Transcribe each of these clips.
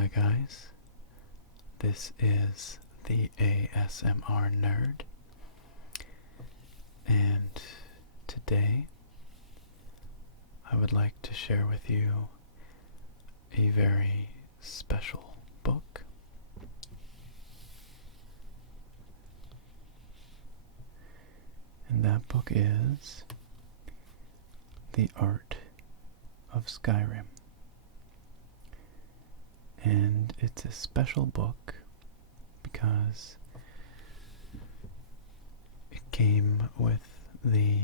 Hi guys, this is the ASMR Nerd, and today I would like to share with you a very special book. And that book is The Art of Skyrim. And it's a special book because it came with the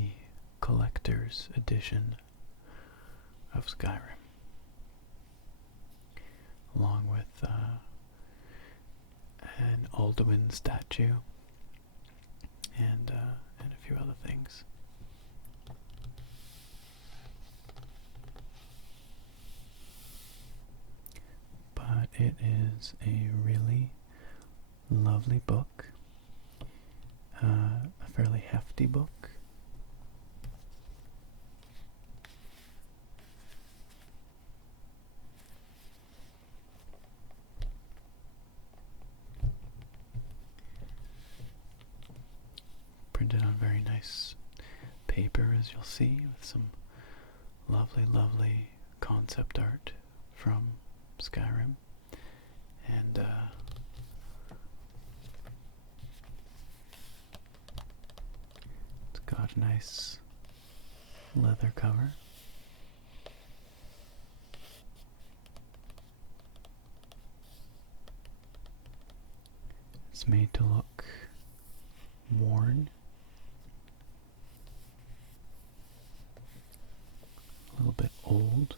Collectors Edition of Skyrim, along with an Alduin statue and a few other things. But it is a really lovely book, a fairly hefty book. Printed on very nice paper, as you'll see, with some lovely concept art from Skyrim, and it's got a nice leather cover. It's made to look worn, a little bit old.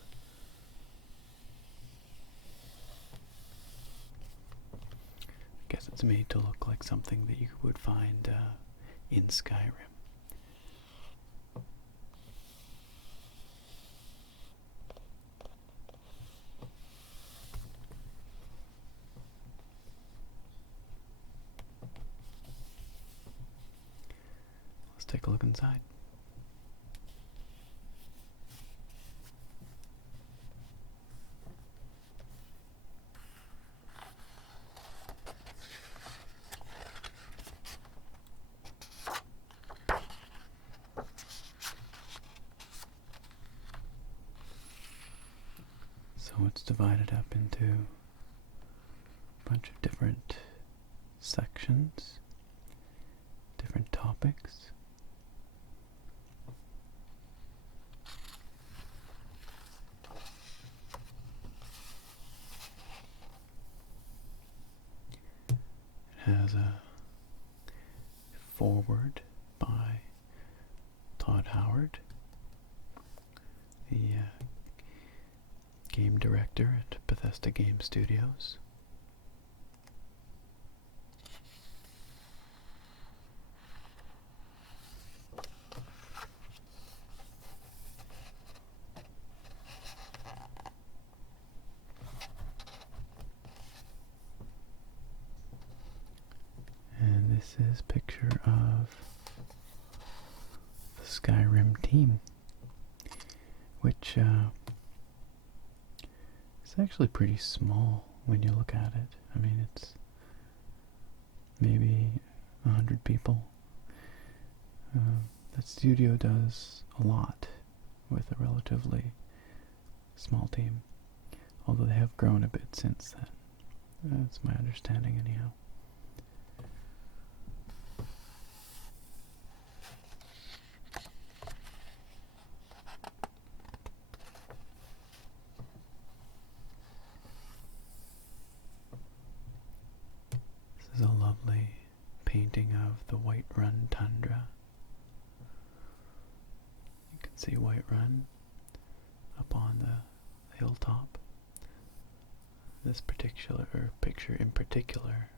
I guess it's made to look like something that you would find in Skyrim. Let's take a look inside. So it's divided up into a bunch of different sections, different topics. It has a foreword by Todd Howard, the game director at Bethesda Game Studios. And this is a picture of the Skyrim team, which it's actually pretty small when you look at it. I mean, it's maybe 100 people. That studio does a lot with a relatively small team, although they have grown a bit since then. That's my understanding anyhow. This is a lovely painting of the Whiterun Tundra. You can see Whiterun up on the hilltop. This particular picture in particular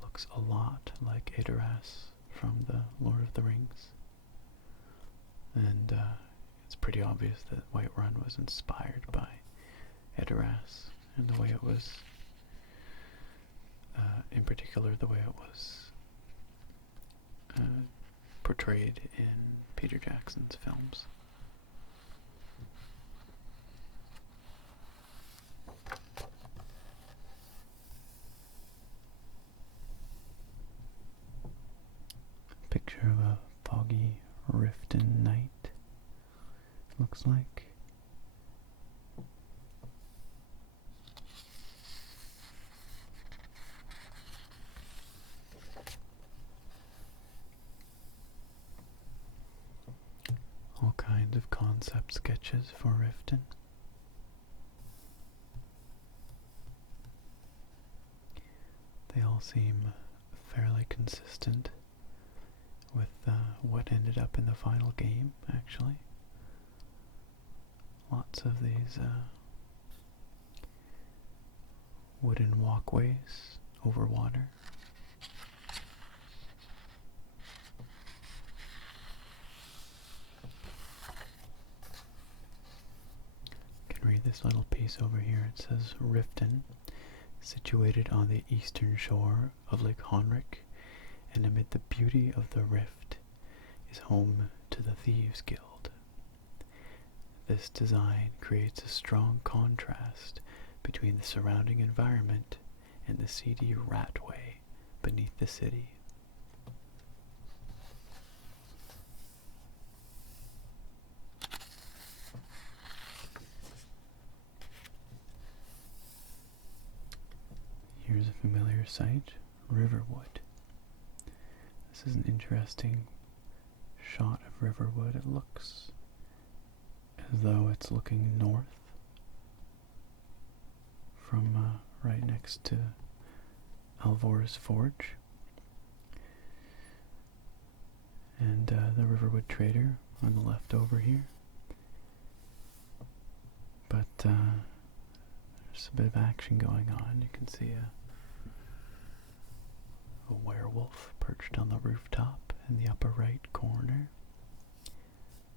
looks a lot like Edoras from the Lord of the Rings. And it's pretty obvious that Whiterun was inspired by Edoras and the way it was in particular the way it was portrayed in Peter Jackson's films. Riften Night, looks like. All kinds of concept sketches for Riften. They all seem fairly consistent with what ended up in the final game, actually. Lots of these wooden walkways over water. You can read this little piece over here. It says Riften, situated on the eastern shore of Lake Honric and amid the beauty of the rift, is home to the Thieves' Guild. This design creates a strong contrast between the surrounding environment and the seedy ratway beneath the city. Here's a familiar sight, Riverwood. This is an interesting shot of Riverwood. It looks as though it's looking north from right next to Alvor's Forge. And the Riverwood Trader on the left over here. But there's a bit of action going on. You can see a werewolf perched on the rooftop in the upper right corner.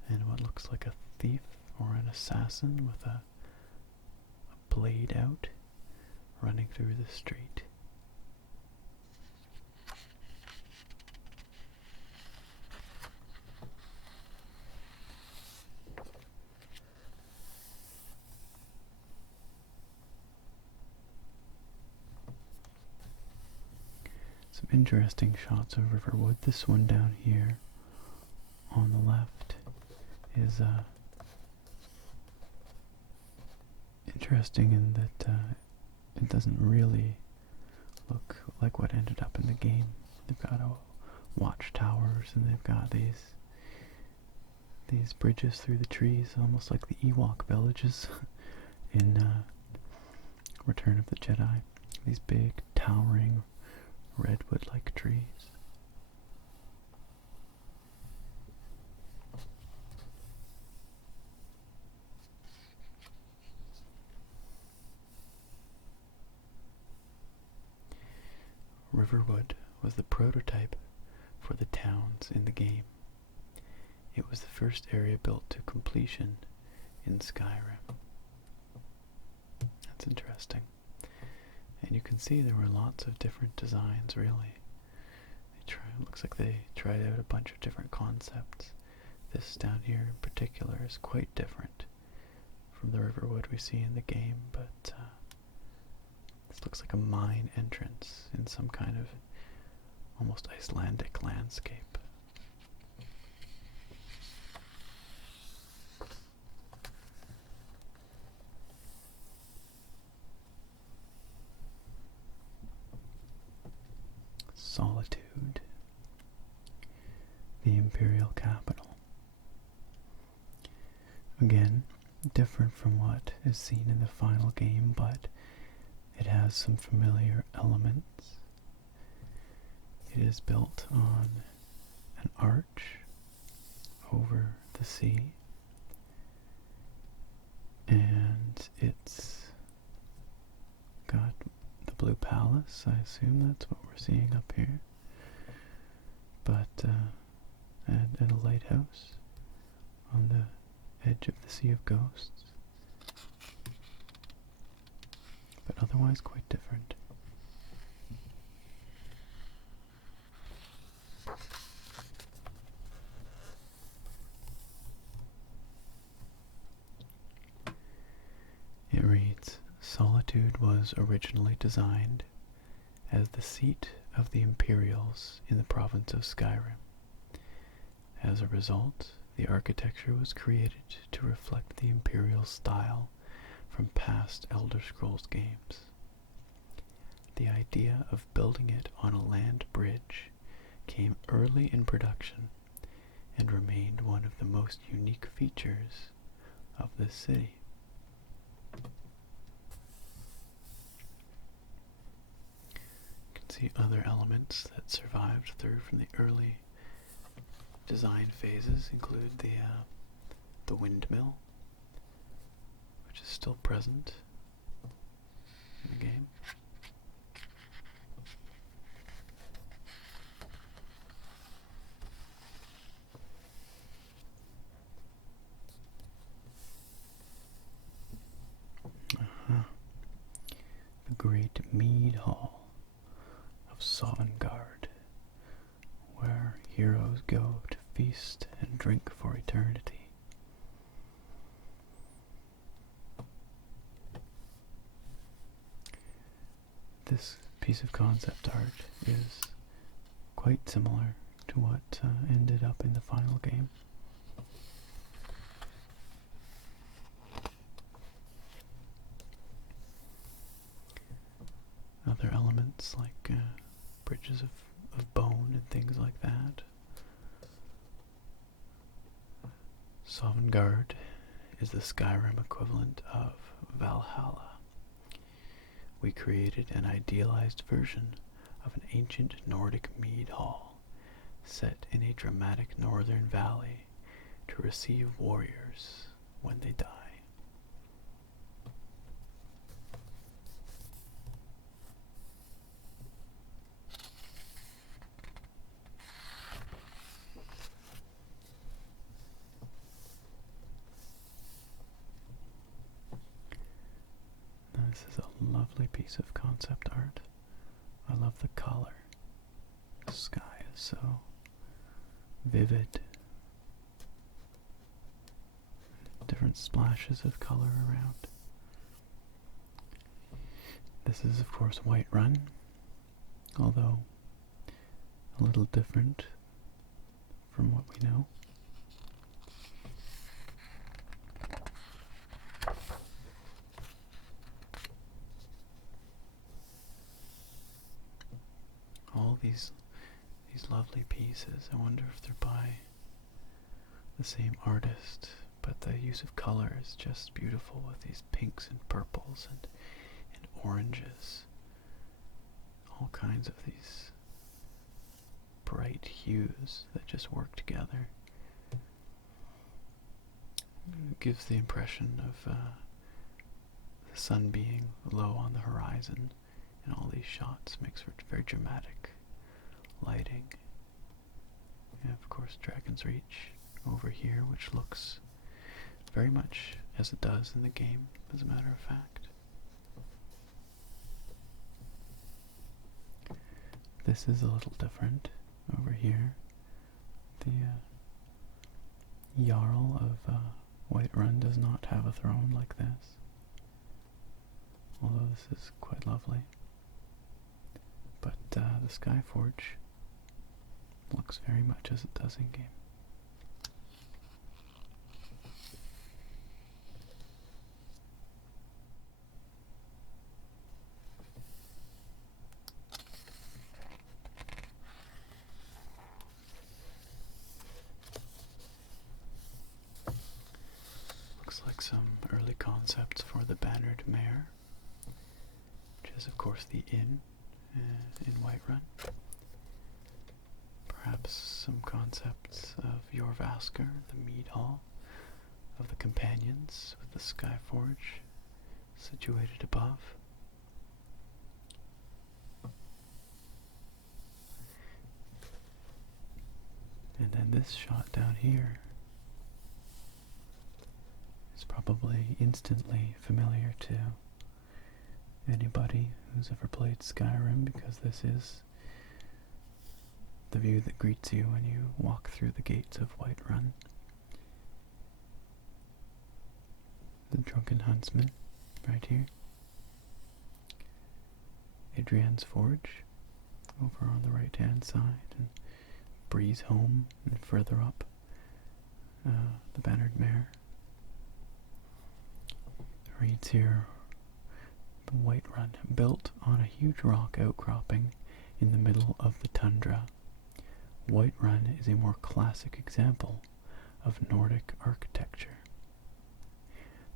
And what looks like a thief or an assassin with a blade out running through the street. Some interesting shots of Riverwood. This one down here on the left is interesting in that it doesn't really look like what ended up in the game. They've got watchtowers and they've got these bridges through the trees, almost like the Ewok villages in Return of the Jedi. These big, towering, redwood-like trees. Riverwood was the prototype for the towns in the game. It was the first area built to completion in Skyrim. That's interesting. And you can see there were lots of different designs, really. It looks like they tried out a bunch of different concepts. This down here in particular is quite different from the Riverwood we see in the game, but this looks like a mine entrance in some kind of almost Icelandic landscape. Solitude, the Imperial capital. Again, different from what is seen in the final game, but it has some familiar elements. It is built on an arch over the sea, and it's got the Blue Palace. I assume that's what we're seeing up here. But, and a lighthouse on the edge of the Sea of Ghosts. But otherwise quite different. It reads, Solitude was originally designed as the seat of the Imperials in the province of Skyrim. As a result, the architecture was created to reflect the Imperial style from past Elder Scrolls games. The idea of building it on a land bridge came early in production and remained one of the most unique features of this city. You can see other elements that survived through from the early design phases include the windmill, which is still present in the game. The Great Mead Hall of Sovngarde, where heroes go to feast and drink for eternity. This piece of concept art is quite similar to what ended up in the final game. Other elements like bridges of bone and things like that. Sovngarde is the Skyrim equivalent of Valhalla. We created an idealized version of an ancient Nordic mead hall set in a dramatic northern valley to receive warriors when they die. This is a lovely piece of concept art. I love the color. The sky is so vivid. Different splashes of color around. This is, of course, Whiterun, although a little different from what we know. All these lovely pieces, I wonder if they're by the same artist, but the use of color is just beautiful with these pinks and purples and oranges. All kinds of these bright hues that just work together. It gives the impression of the sun being low on the horizon, and all these shots makes for very dramatic lighting. And of course Dragon's Reach over here, which looks very much as it does in the game, as a matter of fact. This is a little different over here. The Jarl of Whiterun does not have a throne like this, although this is quite lovely. But the Skyforge looks very much as it does in game. Looks like some early concepts for the Bannered Mare, which is of course the inn in Whiterun. Perhaps some concepts of Jorvaskr, the mead hall of the companions with the Skyforge situated above. And then this shot down here is probably instantly familiar to anybody who's ever played Skyrim, because this is the view that greets you when you walk through the gates of Whiterun. The Drunken Huntsman, right here. Adrian's Forge, over on the right hand side, and Breeze Home, and further up the bannered mare. It reads here, Whiterun, built on a huge rock outcropping in the middle of the tundra. Whiterun is a more classic example of Nordic architecture.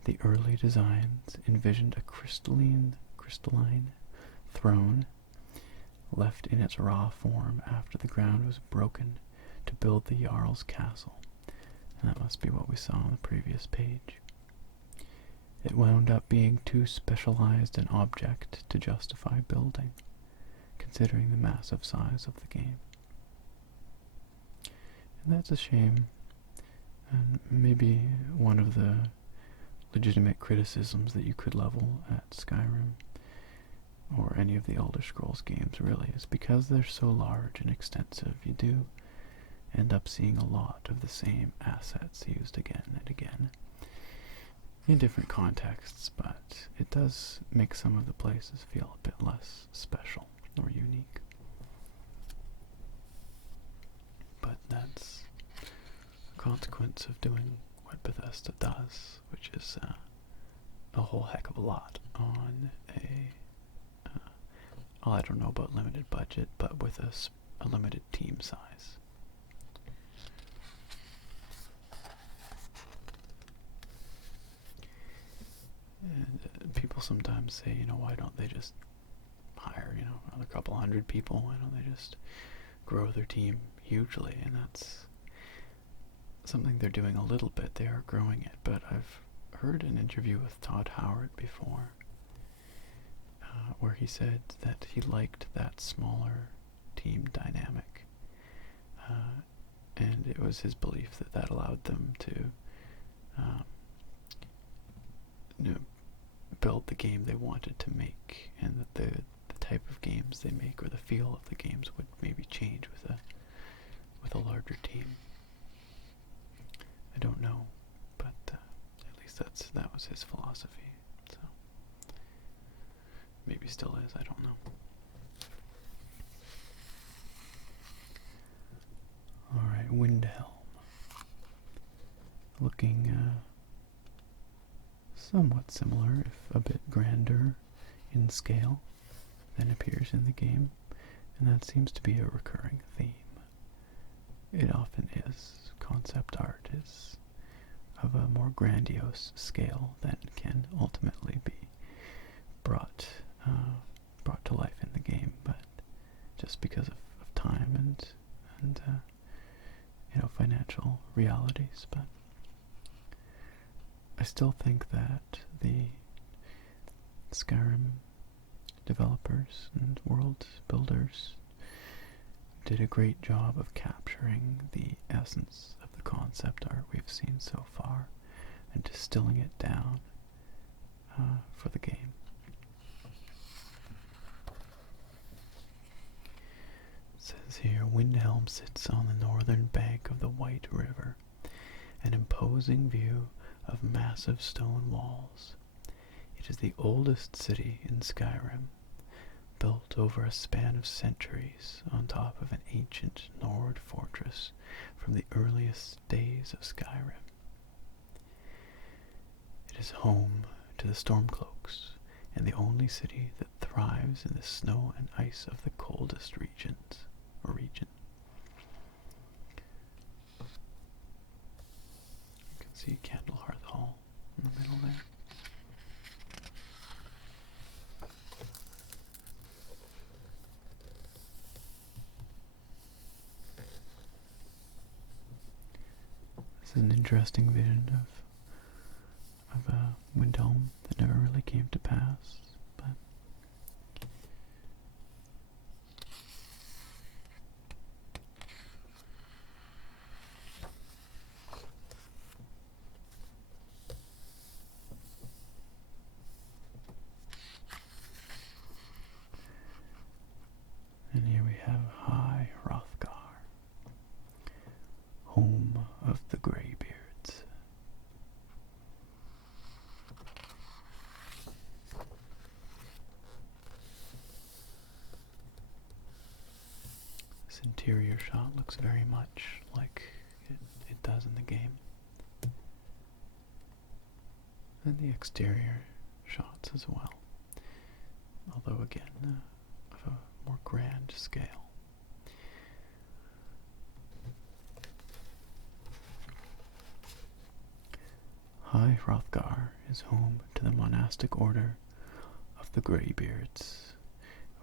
The early designs envisioned a crystalline throne left in its raw form after the ground was broken to build the Jarl's castle. And that must be what we saw on the previous page. It wound up being too specialized an object to justify building, considering the massive size of the game. And that's a shame, and maybe one of the legitimate criticisms that you could level at Skyrim, or any of the Elder Scrolls games really, is because they're so large and extensive, you do end up seeing a lot of the same assets used again and again in different contexts, but it does make some of the places feel a bit less special or unique. But that's a consequence of doing what Bethesda does, which is a whole heck of a lot on I don't know about limited budget, but with a limited team size. And people sometimes say, why don't they just hire, another couple hundred people? Why don't they just grow their team hugely? And that's something they're doing a little bit. They are growing it, but I've heard an interview with Todd Howard before, where he said that he liked that smaller team dynamic, and it was his belief that allowed them to build the game they wanted to make, and that the type of games they make or the feel of the games would maybe change with a larger team. I don't know, but at least that was his philosophy. So maybe still is, I don't know. Alright, Windhelm. Looking somewhat similar, if a bit grander in scale than appears in the game, and that seems to be a recurring theme. It often is. Concept art is of a more grandiose scale than can ultimately be brought to life in the game, but just because of time and financial realities. But I still think that the Skyrim developers and world builders did a great job of capturing the essence of the concept art we've seen so far and distilling it down for the game. It says here, Windhelm sits on the northern bank of the White River, an imposing view of massive stone walls. It is the oldest city in Skyrim, built over a span of centuries on top of an ancient Nord fortress from the earliest days of Skyrim. It is home to the Stormcloaks, and the only city that thrives in the snow and ice of the coldest region. You can see Candlehearth Hall in the middle there. This is an interesting vision of Windhelm that never really came to pass, but and here we have High Hrothgar, home of the Greybeards. This interior shot looks very much like it does in the game. and the exterior shots as well, although again of a more grand scale. High Hrothgar is home to the monastic order of the Greybeards,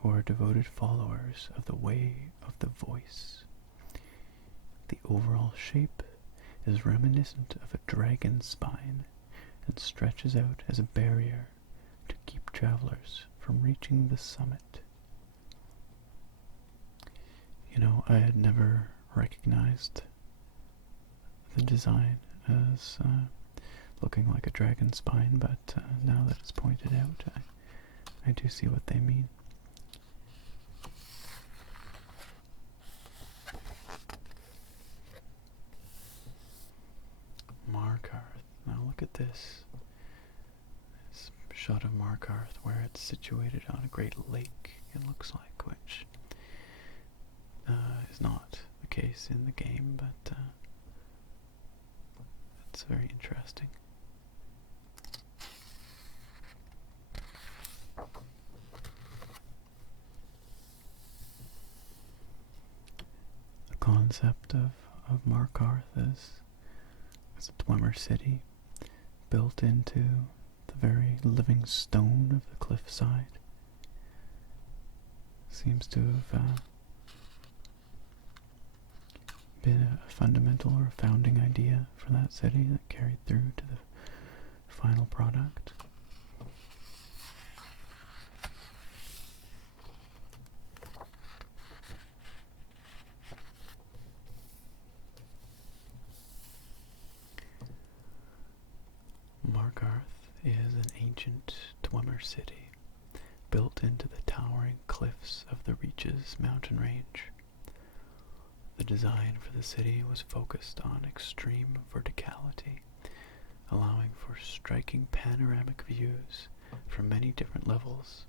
who are devoted followers of the Way of the Voice. The overall shape is reminiscent of a dragon's spine and stretches out as a barrier to keep travelers from reaching the summit. You know, I had never recognized the design as looking like a dragon spine, but now that it's pointed out, I do see what they mean. Markarth. Now look at this. This shot of Markarth where it's situated on a great lake, it looks like, which is not the case in the game, but it's very interesting. The concept of Markarth is a Dwemer city built into the very living stone of the cliffside. Seems to have been a fundamental or a founding idea for that city that carried through to the final product. Markarth is an ancient Dwemer city built into the towering cliffs of the Reaches mountain range. The design for the city was focused on extreme verticality, allowing for striking panoramic views from many different levels,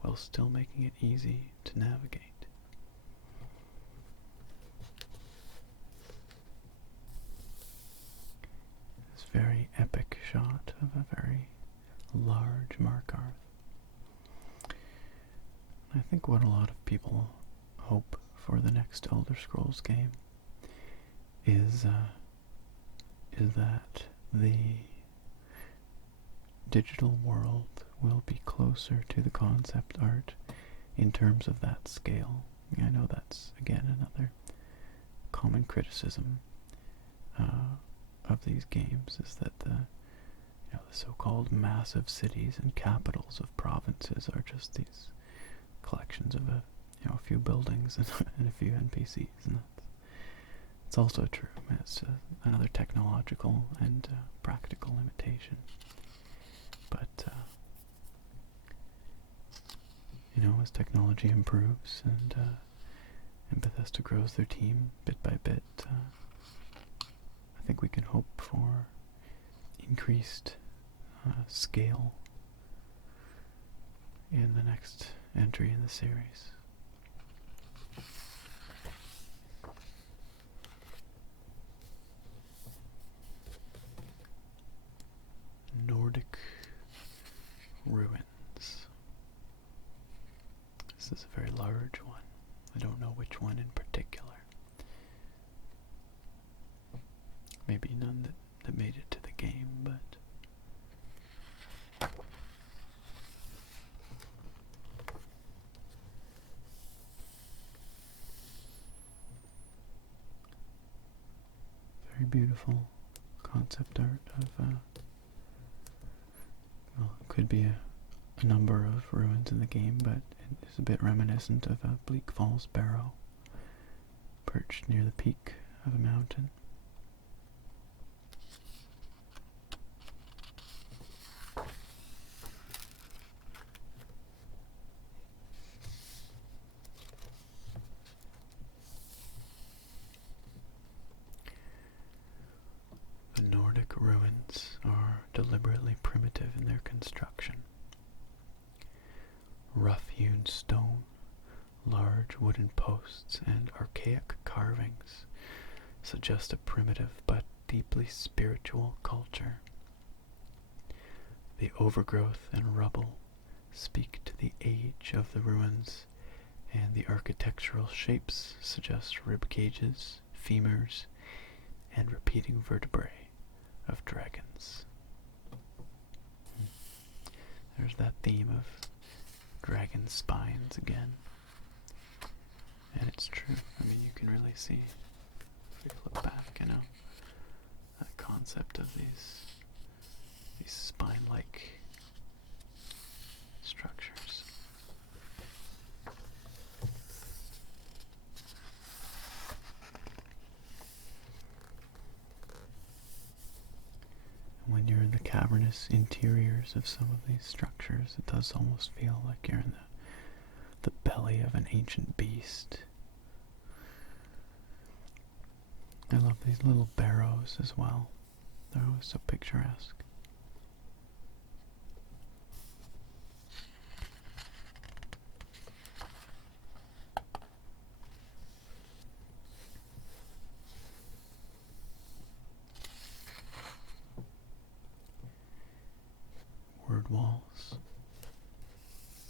while still making it easy to navigate. This very epic shot of a very large Markarth. I think what a lot of people hope for the next Elder Scrolls game is that the digital world will be closer to the concept art in terms of that scale. I know that's, again, another common criticism of these games, is that the so-called massive cities and capitals of provinces are just these collections of a few buildings and a few NPCs, and it's also true. It's another technological and practical limitation. But as technology improves and Bethesda grows their team bit by bit, I think we can hope for increased scale in the next entry in the series. Nordic Ruins. This is a very large one. I don't know which one in particular. Maybe none that made it to the game, but very beautiful concept art of it could be a number of ruins in the game, but it is a bit reminiscent of a Bleak Falls Barrow perched near the peak of a mountain. The Nordic ruins are deliberately primitive in their construction. Rough-hewn stone, large wooden posts, and archaic carvings suggest a primitive but deeply spiritual culture. The overgrowth and rubble speak to the age of the ruins, and the architectural shapes suggest rib cages, femurs, and repeating vertebrae of dragons. There's that theme of dragon spines again. And it's true. I mean, you can really see, if we look back, that concept of these spine-like structures. When you're in the cavernous interiors of some of these structures, it does almost feel like you're in the belly of an ancient beast. I love these little barrows as well. They're always so picturesque. Word walls.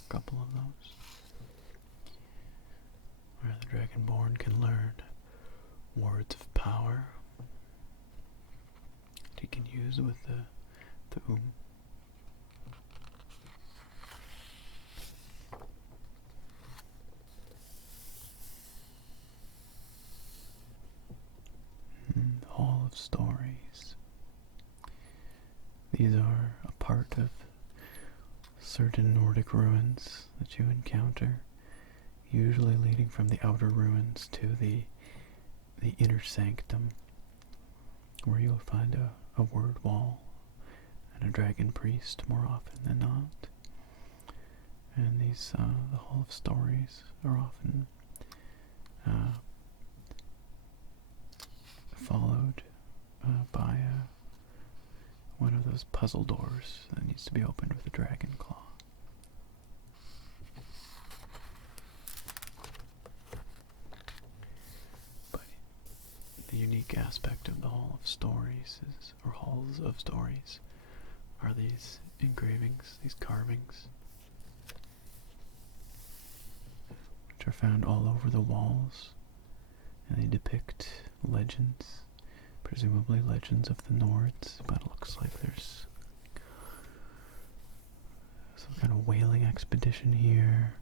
A couple of those. Where the Dragonborn can learn words of power that he can use with the Hall of Stories. These are a part of certain Nordic ruins that you encounter, usually leading from the outer ruins to the inner sanctum, where you'll find a word wall and a dragon priest more often than not. And these, the Hall of Stories are often followed by one of those puzzle doors that needs to be opened with a dragon claw. But the unique aspect of the Hall of Stories or Halls of Stories, are these engravings, these carvings, which are found all over the walls, and they depict legends, presumably legends of the Nords, but it looks like there's some kind of whaling expedition here,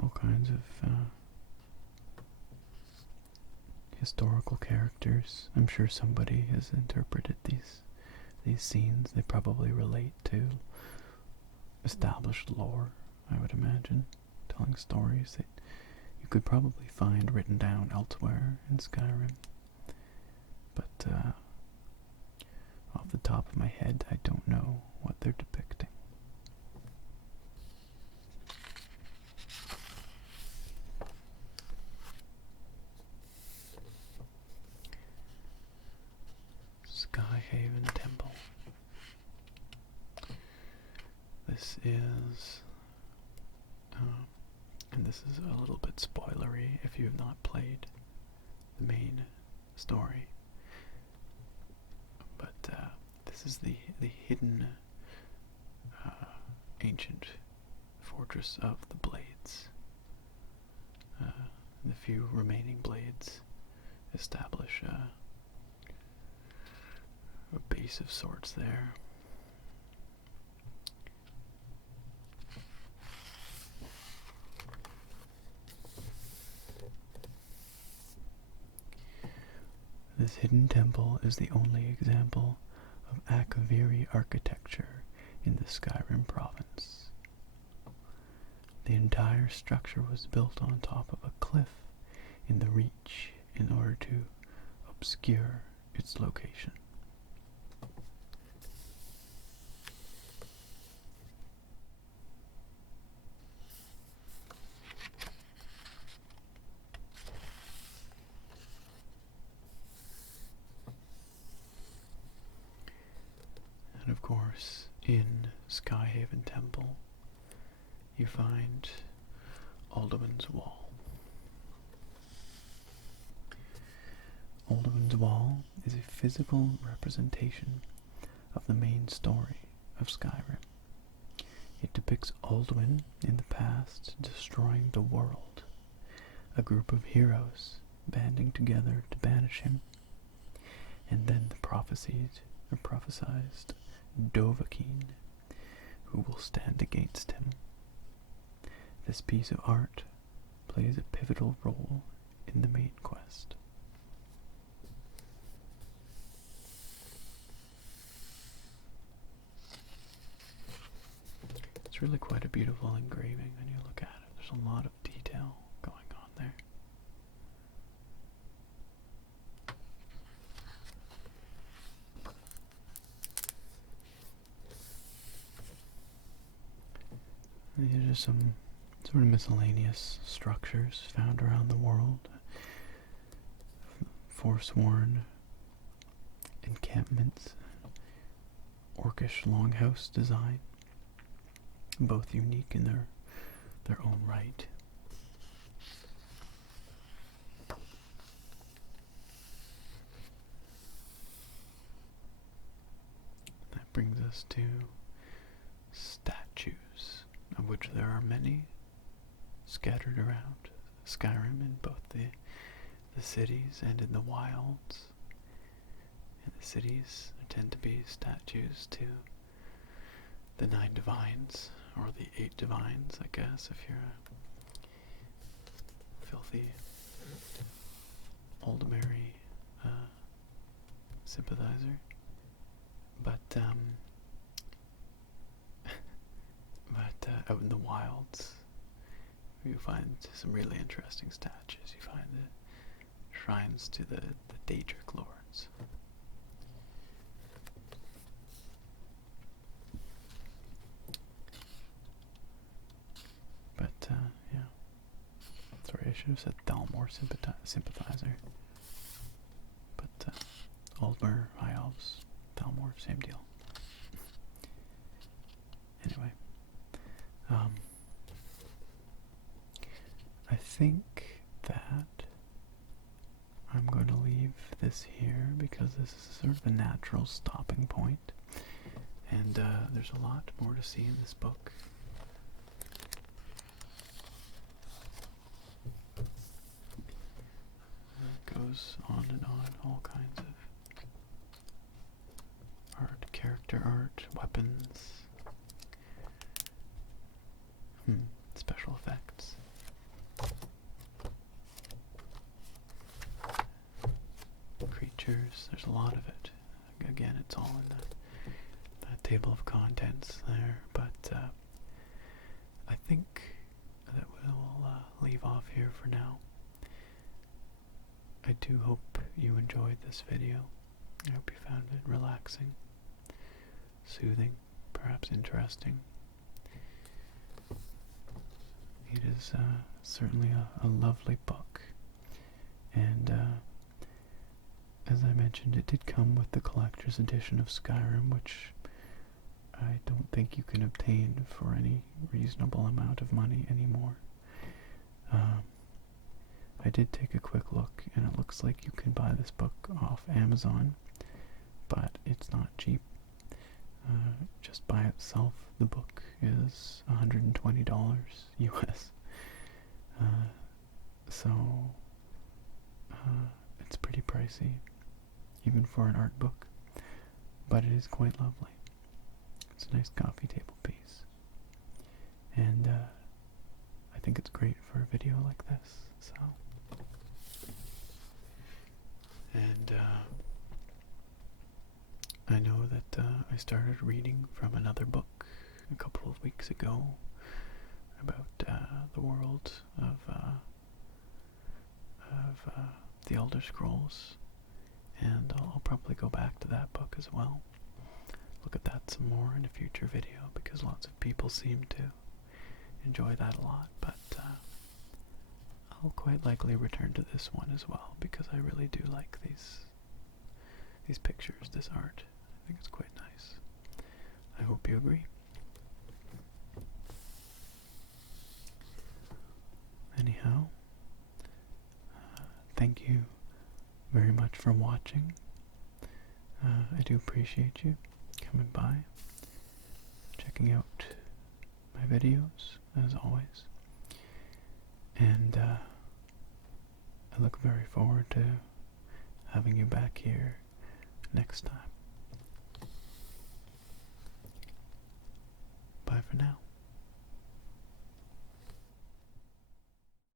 all kinds of historical characters. I'm sure somebody has interpreted these scenes. They probably relate to established lore, I would imagine, telling stories that you could probably find written down elsewhere in Skyrim. But off the top of my head, I don't know what they're depicting. Skyhaven Temple. This is, and this is a little bit spoilery if you have not played the main story, but this is the hidden ancient fortress of the Blades. The few remaining blades establish a base of sorts there. This hidden temple is the only example of Akaviri architecture in the Skyrim province. The entire structure was built on top of a cliff in the Reach in order to obscure its location. And of course, in Skyhaven Temple, you find Alduin's Wall. Alduin's Wall is a physical representation of the main story of Skyrim. It depicts Alduin in the past destroying the world, a group of heroes banding together to banish him, and then the prophesied Dovahkiin, who will stand against him. This piece of art plays a pivotal role in the main quest. It's really quite a beautiful engraving when you look at it. There's a lot of detail going on there. These are just some sort of miscellaneous structures found around the world. Forsworn encampments, orcish longhouse design, both unique in their own right. That brings us to statues, of which there are many scattered around Skyrim in both the cities and in the wilds. In the cities, there tend to be statues to the 9 divines, or the 8 divines, I guess, if you're a filthy Aldemary sympathizer. But out in the wilds, you find some really interesting statues. You find the shrines to the Daedric lords. But, yeah. Sorry, I should have said Thalmor sympathizer. But, Aldmer, High Elves, Thalmor, same deal. Anyway. I think that I'm going to leave this here because this is sort of a natural stopping point, and there's a lot more to see in this book. It goes on and on, all kinds of art, character art, weapons, special effects. Creatures, there's a lot of it. Again, it's all in the table of contents there, but I think that we'll leave off here for now. I do hope you enjoyed this video. I hope you found it relaxing, soothing, perhaps interesting. It is certainly a lovely book, and as I mentioned, it did come with the Collector's Edition of Skyrim, which I don't think you can obtain for any reasonable amount of money anymore. I did take a quick look, and it looks like you can buy this book off Amazon, but it's not cheap. Just by itself, the book is $120 US. So it's pretty pricey, even for an art book, but it is quite lovely. It's a nice coffee table piece, and I think it's great for a video like this. So, and I know that I started reading from another book a couple of weeks ago about the world of the Elder Scrolls, and I'll probably go back to that book as well. Look at that some more in a future video, because lots of people seem to enjoy that a lot, but I'll quite likely return to this one as well, because I really do like these pictures, this art. I think it's quite nice. I hope you agree. Anyhow, thank you very much for watching. I do appreciate you coming by, checking out my videos, as always. And I look very forward to having you back here next time. Bye for now.